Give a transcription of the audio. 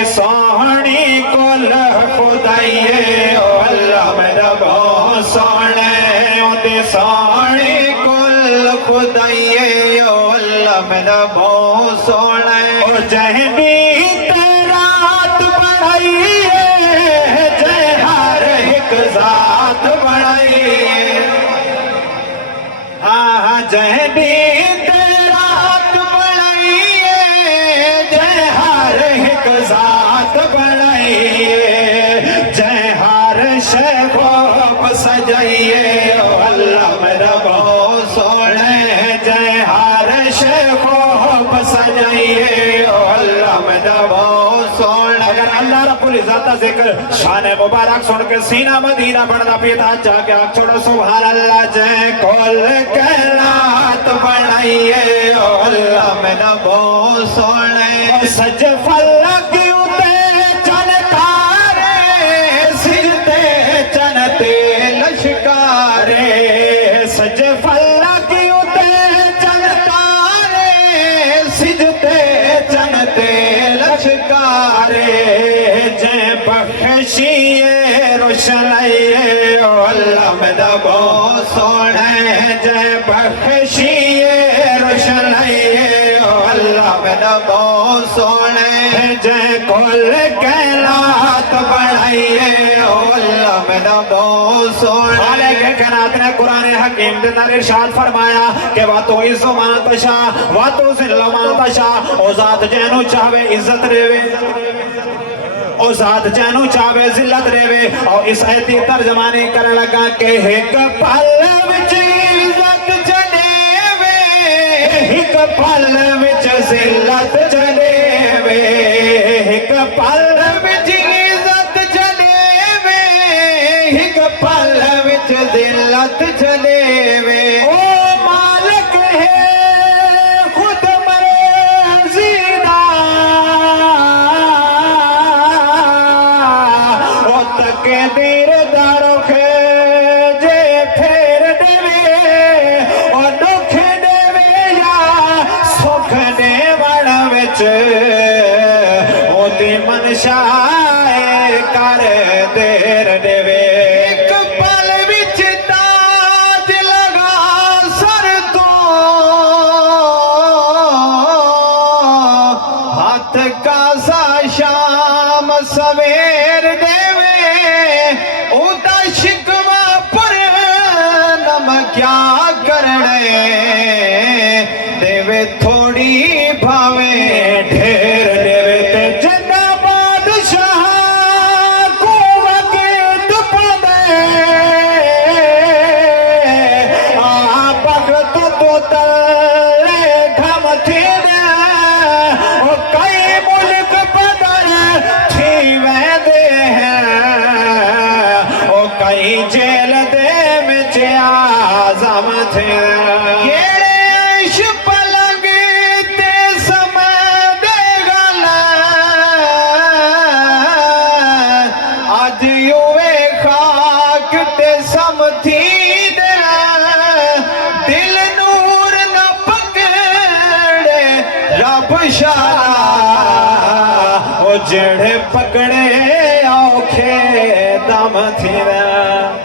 ओदी सोहनी कुल खुदाइए ओ अल्लाह मेरा बहुत सोहने ओदी सोहनी कुल खुदाइए ओ अल्लाह मेरा बहुत सोहने ओ जहनी रात बढ़ाइए जय हर एक जात बढ़ाइए हाँ जहनी जात बढ़ाइए जय हर शेखों सजाइए ओ अल्लाह मेरा बहुत सोने जय हर शेखों सजाइए ओ अल्लाह मेरा बहुत सोने। अगर अल्लाह रब्बुल इज्जत का जिक्र शान मुबारक सुन के सीना मदीना बढ़ना पिता जाके आग छोड़ो सुभान अल्लाह जय कोल कैलात बढ़ाइए ओ अल्लाह मेरा बहुत सोने सज फलक लश्कारे सज फलक उते चलतारे सिजते चलते लश्कारे जय बख्शिए रोशनाइए ओ अल्लाह मेरा बहुत सोने जय बख्शिए रोशनाइए ओ अल्लाह मेरा बहुत सोने जय कुल कैलात बढ़ाइए ओ अल्लाह मेरा बहुत सोने। कायनात ने कुरान हकीम के अंदर इरशाद फरमाया कि वा तो इज्जत मानतशा वा तो जिल्ला मानतशा ओ जात जैनु चाहे इज्जत रेवे ओ जात जैनु चाहे जिल्लत रेवे और इस आयत तर्जमानी करने लगा कि एक पल विच इज्जत चलेवे एक पल विच जिल्लत चलेवे एक पल विच इज्जत चलेवे एक पल विच जिल्लत चलेवे ओ मालिक है खुद मर्ज़ीदा ओ तकदीर दरखे जे फेर देवे ओ दुख देवे या सुख देवण विच ओदी मनशा कर देर देवे कासा शाम सवेर देवे उदा शिकवा पर नम क्या करने देवे थोड़ी भावे ढेर देवे ते जना बादशाह को वक़्त पदे आ भगत तो तले घम थे जेल दे में आजम थे पलंग ते समय दे गल अज युवे खाक ते समथी दे दिल नूर न पकड़े रब शाह ओ जेड़े पकड़े औखे दम थी